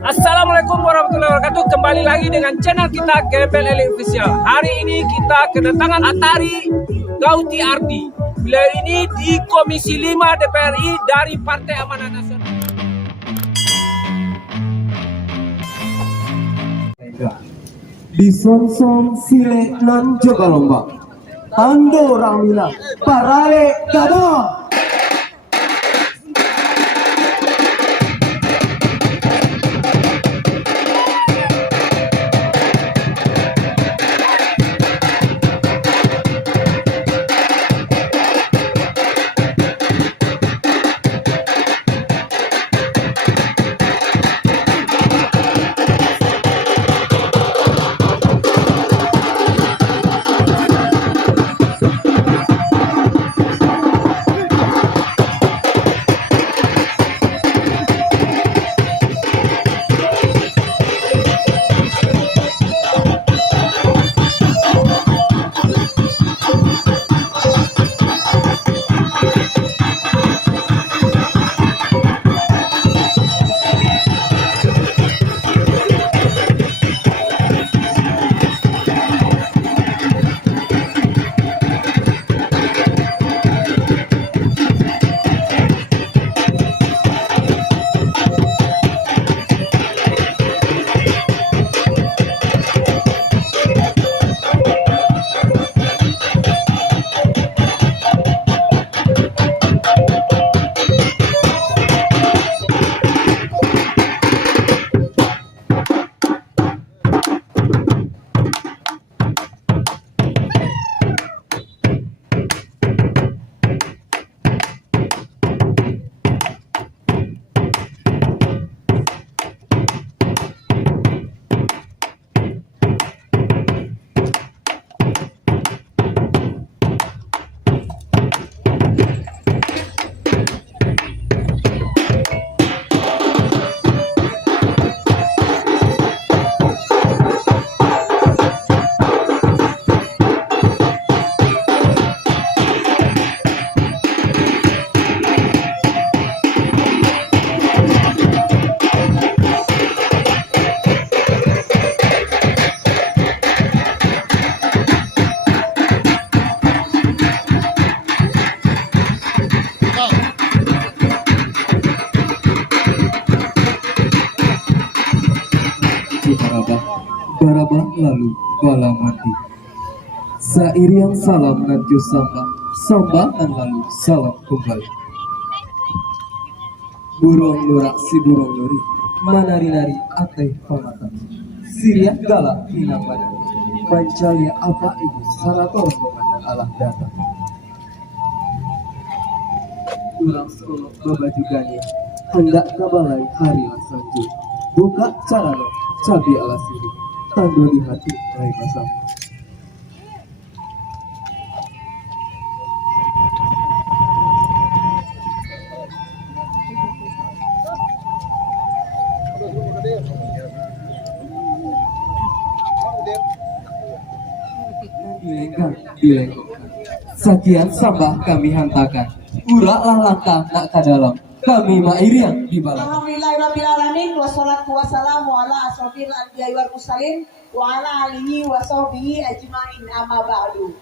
Assalamualaikum warahmatullahi wabarakatuh. Kembali lagi dengan channel kita Gembel Eli Official. Hari ini kita kedatangan Atari Gauti Ardi. Beliau ini di Komisi 5 DPR RI dari Partai Amanat Nasional. Di Sonsong Sile nan Jogalomba Ando Ramila Parale Gado. Barabah lalu bala mati. Sairiang salam nanti samba dan lalu salam kembali. Burung nurak si burung nuri, manari-nari atai pamata. Siriah galak hinang badan, pancalia apa ibu sarator mengenal Allah datang. Urang sekolah babaju gani, hendak kabalai hari sanju. Buka caranya, cabi alas ini. Tando di hati baik asam. Dilengkokkan. Sajian sambah kami hantakan. Uraklah langkah nak ke dalam. Kami mairian di balang. Alhamdulillahirrabbilalamin. Wassalatu wassalamu ala asrofil anbiya'i wal mursalin wa ala alihi wa sahbihi ajma'in, amma ba'du.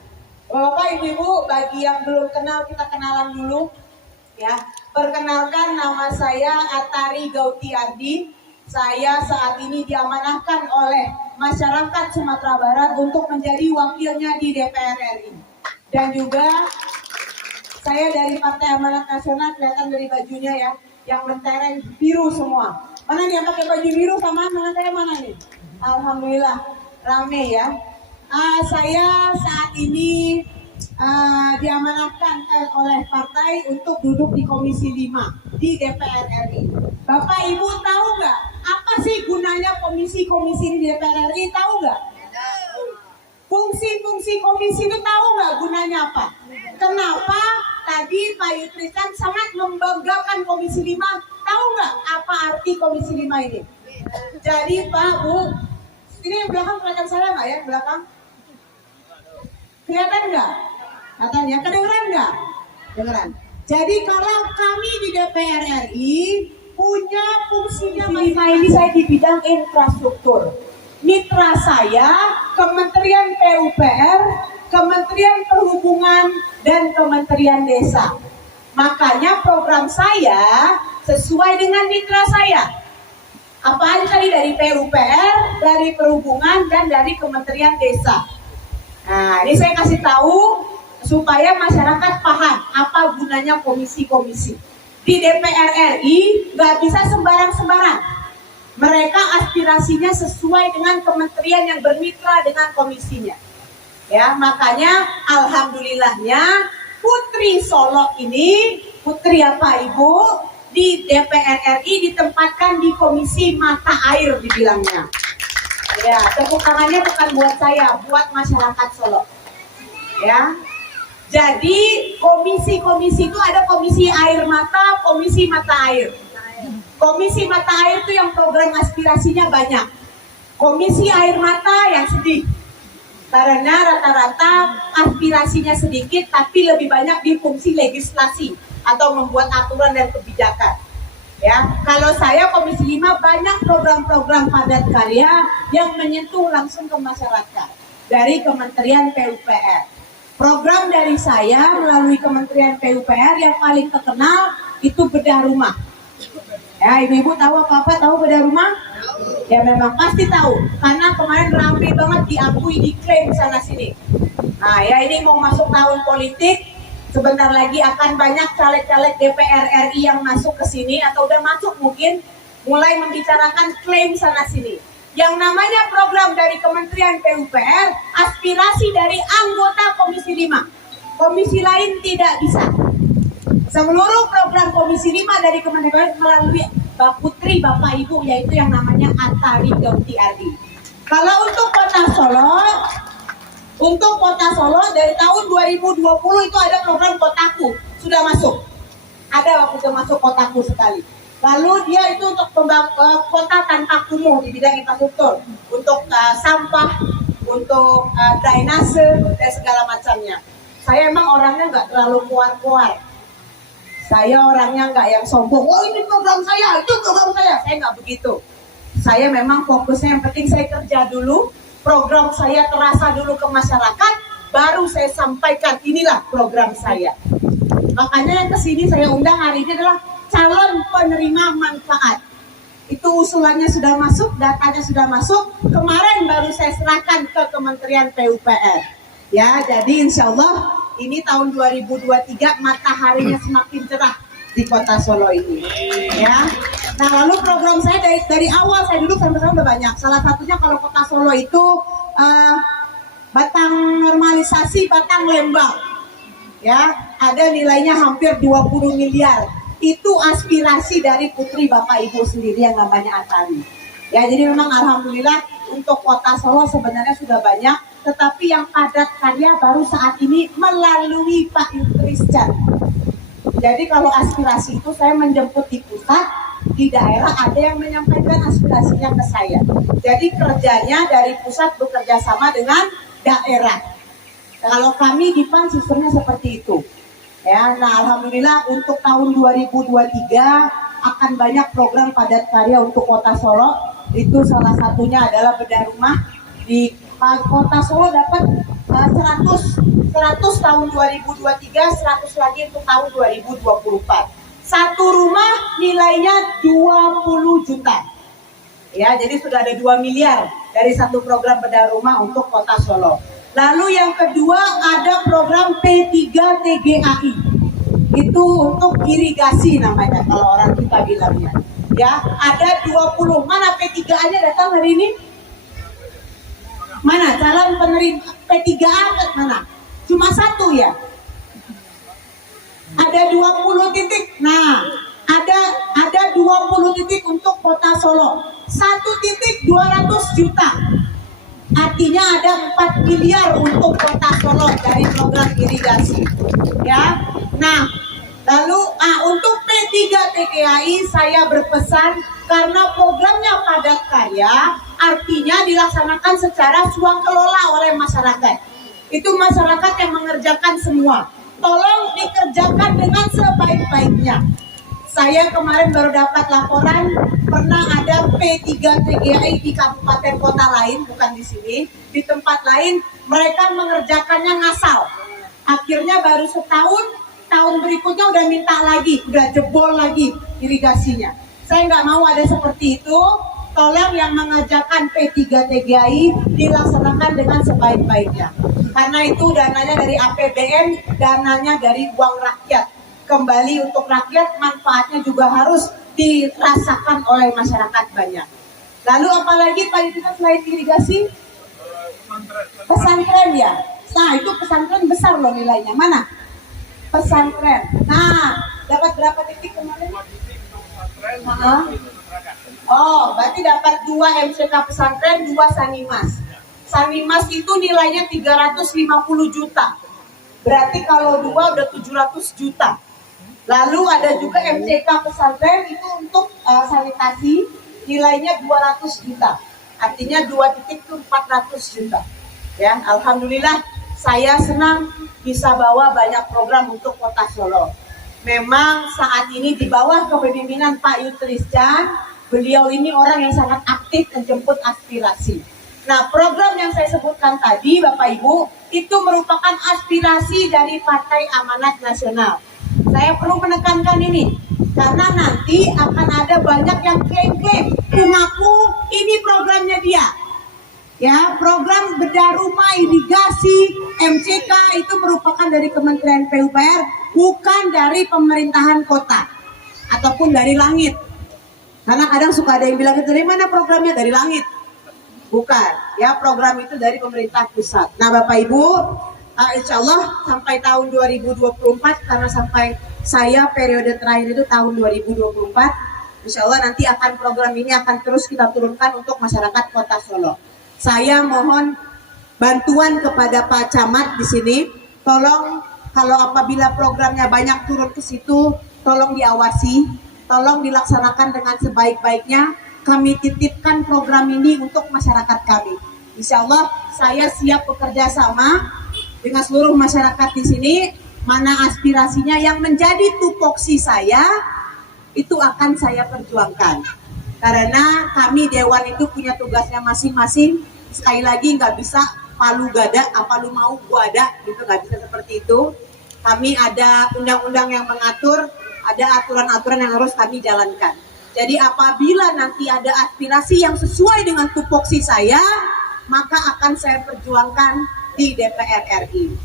Bapak Ibu, bagi yang belum kenal kita kenalan dulu ya. Perkenalkan, nama saya Atari Gauti Ardi. Saya saat ini diamanahkan oleh masyarakat Sumatera Barat untuk menjadi wakilnya di DPR RI. Dan juga saya dari Partai Amanat Nasional, kelihatan dari bajunya ya, yang mentereng biru semua. Mana nih yang pakai baju biru sama mentereng mana nih? Alhamdulillah, rame ya. Saya saat ini diamanatkan oleh partai untuk duduk di Komisi 5 di DPR RI. Bapak Ibu tahu nggak apa sih gunanya komisi-komisi di DPR RI? Tahu nggak? Fungsi-fungsi komisi itu tahu nggak gunanya apa? Kenapa tadi Pak Yusri kan sangat membanggakan Komisi 5? Tahu nggak apa arti Komisi 5 ini? Jadi Pak, Bu, ini belakang kelihatan saya nggak ya? Belakang? Kelihatan nggak? Katanya, kedengeran nggak? Dengeran. Jadi kalau kami di DPR RI punya fungsinya ini saya di bidang infrastruktur. Mitra saya Kementerian PUPR, Kementerian Perhubungan, dan Kementerian Desa. Makanya program saya sesuai dengan mitra saya. Apa aja tadi dari PUPR, dari Perhubungan, dan dari Kementerian Desa. Nah, ini saya kasih tahu supaya masyarakat paham apa gunanya komisi-komisi. Di DPR RI nggak bisa sembarang-sembarang. Mereka aspirasinya sesuai dengan kementerian yang bermitra dengan komisinya. Ya, makanya alhamdulillahnya Putri Solo ini, putri apa Ibu, di DPR RI ditempatkan di Komisi Mata Air dibilangnya. Ya, tepuk tangannya bukan buat saya, buat masyarakat Solo. Ya. Jadi komisi-komisi itu ada komisi air mata, komisi mata air. Komisi mata air itu yang program aspirasinya banyak. Komisi air mata yang sedih. Karena rata-rata aspirasinya sedikit tapi lebih banyak di fungsi legislasi atau membuat aturan dan kebijakan. Ya, kalau saya Komisi 5 banyak program-program padat karya yang menyentuh langsung ke masyarakat dari Kementerian PUPR. Program dari saya melalui Kementerian PUPR yang paling terkenal itu bedah rumah. Ya, ibu-ibu tahu apa-apa tahu bedah rumah? Ya memang pasti tahu, karena kemarin ramai banget diakui, diklaim sana sini. Nah ya, ini mau masuk tahun politik, sebentar lagi akan banyak caleg-caleg DPR RI yang masuk ke sini atau udah masuk mungkin, mulai membicarakan klaim sana sini. Yang namanya program dari Kementerian PUPR, aspirasi dari anggota Komisi 5. Komisi lain tidak bisa. Seluruh program Komisi 5 dari Kementerian melalui Putri Bapak Ibu, yaitu yang namanya Atari Gauti Ardi. Kalau untuk Kota Solo dari tahun 2020 itu ada program Kotaku, sudah masuk. Ada waktu itu masuk Kotaku sekali. Lalu dia itu untuk kota tanpa kumuh di bidang infrastruktur, untuk sampah, untuk drainase dan segala macamnya. Saya emang orangnya nggak terlalu kuat-kuat. Saya orangnya nggak yang sombong. Oh ini program saya, itu program saya. Saya nggak begitu. Saya memang fokusnya yang penting saya kerja dulu, program saya terasa dulu ke masyarakat, baru saya sampaikan inilah program saya. Makanya yang kesini saya undang hari ini adalah calon penerima manfaat. Itu usulannya sudah masuk, datanya sudah masuk. Kemarin baru saya serahkan ke Kementerian PUPR. Ya, jadi insya Allah ini tahun 2023 mataharinya semakin cerah di Kota Solo ini. Ya. Nah, lalu program saya dari awal saya duduk sampai sekarang udah banyak. Salah satunya kalau Kota Solo itu batang normalisasi Batang Lembang. Ya, ada nilainya hampir 20 miliar. Itu aspirasi dari putri Bapak Ibu sendiri yang namanya Atari. Ya, jadi memang alhamdulillah untuk Kota Solo sebenarnya sudah banyak, tetapi yang padat karya baru saat ini melalui Pak Yusriscan. Jadi kalau aspirasi itu saya menjemput di pusat, di daerah ada yang menyampaikan aspirasinya ke saya. Jadi kerjanya dari pusat bekerja sama dengan daerah. Kalau kami di PAN sistemnya seperti itu. Ya, nah alhamdulillah untuk tahun 2023 akan banyak program padat karya untuk Kota Solo. Itu salah satunya adalah bedah rumah. Di Kota Solo dapat 100 tahun 2023, 100 lagi untuk tahun 2024. Satu rumah nilainya 20 juta. Ya, jadi sudah ada 2 miliar dari satu program bedah rumah untuk Kota Solo. Lalu yang kedua ada program P3 TGAI. Itu untuk irigasi namanya kalau orang kita bilangnya. Ya, ada 20. Mana P3A-nya datang hari ini? Mana calon penerima P3A mana? Cuma satu ya. Ada 20 titik. Nah, ada 20 titik untuk Kota Solo. Satu titik 200 juta. Artinya ada 4 miliar untuk Kota Solo dari program irigasi. Ya. Nah, lalu untuk P3 TGAI saya berpesan karena programnya padat karya, artinya dilaksanakan secara suakelola oleh masyarakat. Itu masyarakat yang mengerjakan semua. Tolong dikerjakan dengan sebaik-baiknya. Saya kemarin baru dapat laporan pernah ada P3TGI di kabupaten kota lain, bukan di sini, di tempat lain mereka mengerjakannya ngasal. Akhirnya baru setahun, tahun berikutnya udah minta lagi, udah jebol lagi irigasinya. Saya nggak mau ada seperti itu. Tolong yang mengerjakan P3TGI dilaksanakan dengan sebaik-baiknya. Karena itu dananya dari APBN, dananya dari uang rakyat. Kembali untuk rakyat, manfaatnya juga harus dirasakan oleh masyarakat banyak. Lalu apalagi Pak Yudhita selain irigasi? Pesantren ya? Nah itu pesantren besar loh nilainya. Mana? Pesantren. Nah, dapat berapa titik kemarin? Oh, berarti dapat 2 MCK pesantren, 2 Sanimas. Sanimas itu nilainya 350 juta. Berarti kalau 2 udah 700 juta. Lalu ada juga MCK pesantren itu untuk sanitasi, nilainya 200 juta. Artinya 2 titik itu 400 juta. Ya, alhamdulillah saya senang bisa bawa banyak program untuk Kota Solo. Memang saat ini di bawah kepemimpinan Pak Yutriscan, beliau ini orang yang sangat aktif menjemput aspirasi. Nah, program yang saya sebutkan tadi, Bapak Ibu, itu merupakan aspirasi dari Partai Amanat Nasional. Saya perlu menekankan ini, karena nanti akan ada banyak yang klaim-klaim, mengaku ini programnya dia. Ya, program bedah rumah, irigasi, MCK itu merupakan dari Kementerian PUPR, bukan dari pemerintahan kota ataupun dari langit. Karena kadang suka ada yang bilang, dari mana programnya? Dari langit. Bukan, ya program itu dari pemerintah pusat. Nah Bapak Ibu, insya Allah sampai tahun 2024, karena sampai saya periode terakhir itu tahun 2024, insya Allah nanti akan program ini akan terus kita turunkan untuk masyarakat Kota Solo. Saya mohon bantuan kepada Pak Camat di sini, tolong kalau apabila programnya banyak turun ke situ, tolong diawasi. Tolong dilaksanakan dengan sebaik-baiknya. Kami titipkan program ini untuk masyarakat kami. Insya Allah saya siap bekerja sama dengan seluruh masyarakat di sini. Mana aspirasinya yang menjadi tupoksi saya, itu akan saya perjuangkan. Karena kami Dewan itu punya tugasnya masing-masing. Sekali lagi nggak bisa palu gada, apa lu mau gua ada, gitu nggak bisa seperti itu. Kami ada undang-undang yang mengatur, ada aturan-aturan yang harus kami jalankan. Jadi apabila nanti ada aspirasi yang sesuai dengan tupoksi saya, maka akan saya perjuangkan di DPR RI.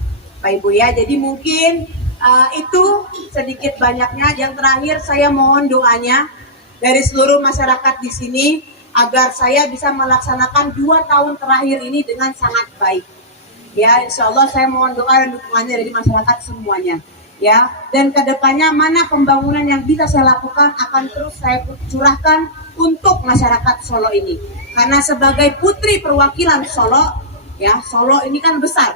Pak Ibu ya, jadi mungkin itu sedikit banyaknya. Yang terakhir saya mohon doanya dari seluruh masyarakat di sini agar saya bisa melaksanakan 2 tahun terakhir ini dengan sangat baik. Ya, insya Allah saya mohon doa dan dukungannya dari masyarakat semuanya. Ya, dan kedepannya mana pembangunan yang bisa saya lakukan akan terus saya curahkan untuk masyarakat Solo ini. Karena sebagai putri perwakilan Solo, ya Solo ini kan besar.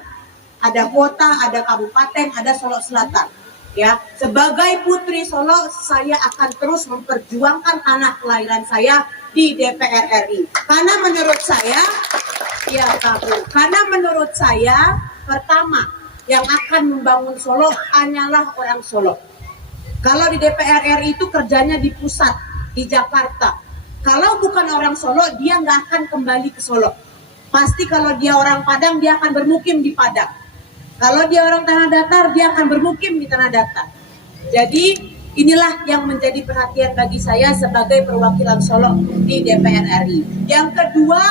Ada kota, ada kabupaten, ada Solo Selatan. Ya, sebagai putri Solo, saya akan terus memperjuangkan tanah kelahiran saya di DPR RI. Karena menurut saya, ya Pak Bu, karena menurut saya pertama yang akan membangun Solo hanyalah orang Solo. Kalau di DPR RI itu kerjanya di pusat, di Jakarta. Kalau bukan orang Solo, dia nggak akan kembali ke Solo. Pasti kalau dia orang Padang, dia akan bermukim di Padang. Kalau dia orang Tanah Datar, dia akan bermukim di Tanah Datar. Jadi inilah yang menjadi perhatian bagi saya sebagai perwakilan Solo di DPR RI. Yang kedua,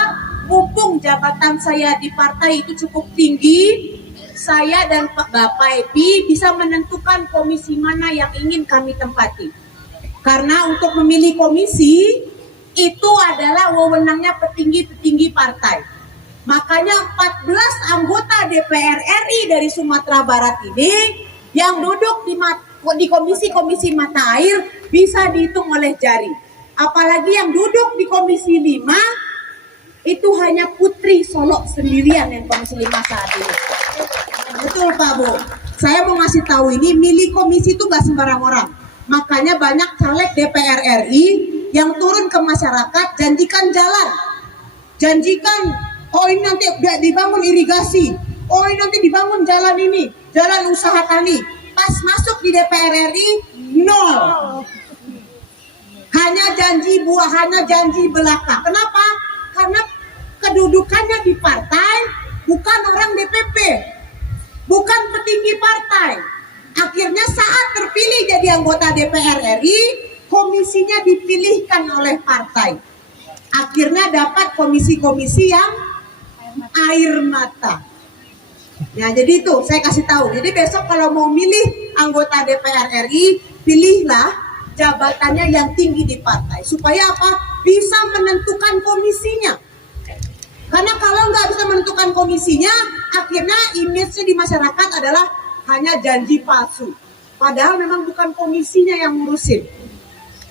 mumpung jabatan saya di partai itu cukup tinggi, saya dan Bapak Epi bisa menentukan komisi mana yang ingin kami tempati. Karena untuk memilih komisi itu adalah wewenangnya petinggi-petinggi partai. Makanya 14 anggota DPR RI dari Sumatera Barat ini yang duduk di komisi-komisi mata air bisa dihitung oleh jari. Apalagi yang duduk di komisi 5 itu hanya putri Solo sendirian yang komisi 5 saat ini. Betul Pak Bu. Saya mau ngasih tahu ini, milih komisi itu gak sembarang orang. Makanya banyak caleg DPR RI yang turun ke masyarakat, janjikan jalan. Janjikan, oh ini nanti dibangun irigasi. Oh ini nanti dibangun jalan ini, jalan usaha tani. Pas masuk di DPR RI, nol. Hanya janji hanya janji belaka. Kenapa? Karena kedudukannya di partai, bukan orang DPP, bukan petinggi partai. Akhirnya saat terpilih jadi anggota DPR RI, komisinya dipilihkan oleh partai. Akhirnya dapat komisi-komisi yang air mata. Ya, jadi itu saya kasih tahu. Jadi besok kalau mau milih anggota DPR RI, pilihlah jabatannya yang tinggi di partai. Supaya apa? Bisa menentukan komisinya. Karena kalau nggak bisa menentukan komisinya, akhirnya image-nya di masyarakat adalah hanya janji palsu. Padahal memang bukan komisinya yang ngurusin.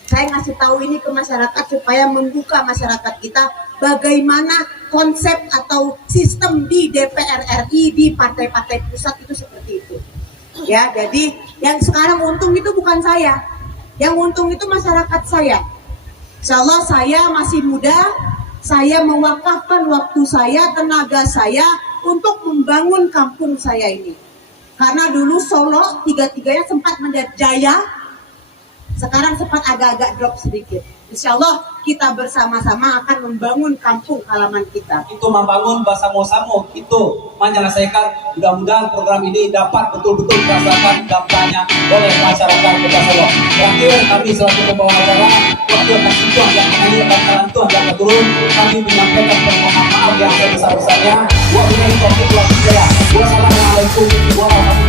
Saya ngasih tahu ini ke masyarakat supaya membuka masyarakat kita bagaimana konsep atau sistem di DPR RI, di partai-partai pusat itu seperti itu. Ya, jadi yang sekarang untung itu bukan saya. Yang untung itu masyarakat saya. Insya Allah saya masih muda, saya mewakafkan waktu saya, tenaga saya untuk membangun kampung saya ini. Karena dulu Solo tiga-tiganya sempat menjadi jaya, sekarang sempat agak-agak drop sedikit. Insya Allah kita bersama-sama akan membangun kampung halaman kita. Itu membangun bersama-sama, itu menyelesaikan. Mudah-mudahan program ini dapat betul-betul dirasakan dampaknya oleh masyarakat Kota Solo. Terakhir, kami selaku pembawa acara, waktu kasih Tuhan yang mengalir dan tangan Tuhan yang turun, kami menyampaikan permohonan maaf yang sebesar-besarnya. Wassalamualaikum warahmatullahi wabarakatuh.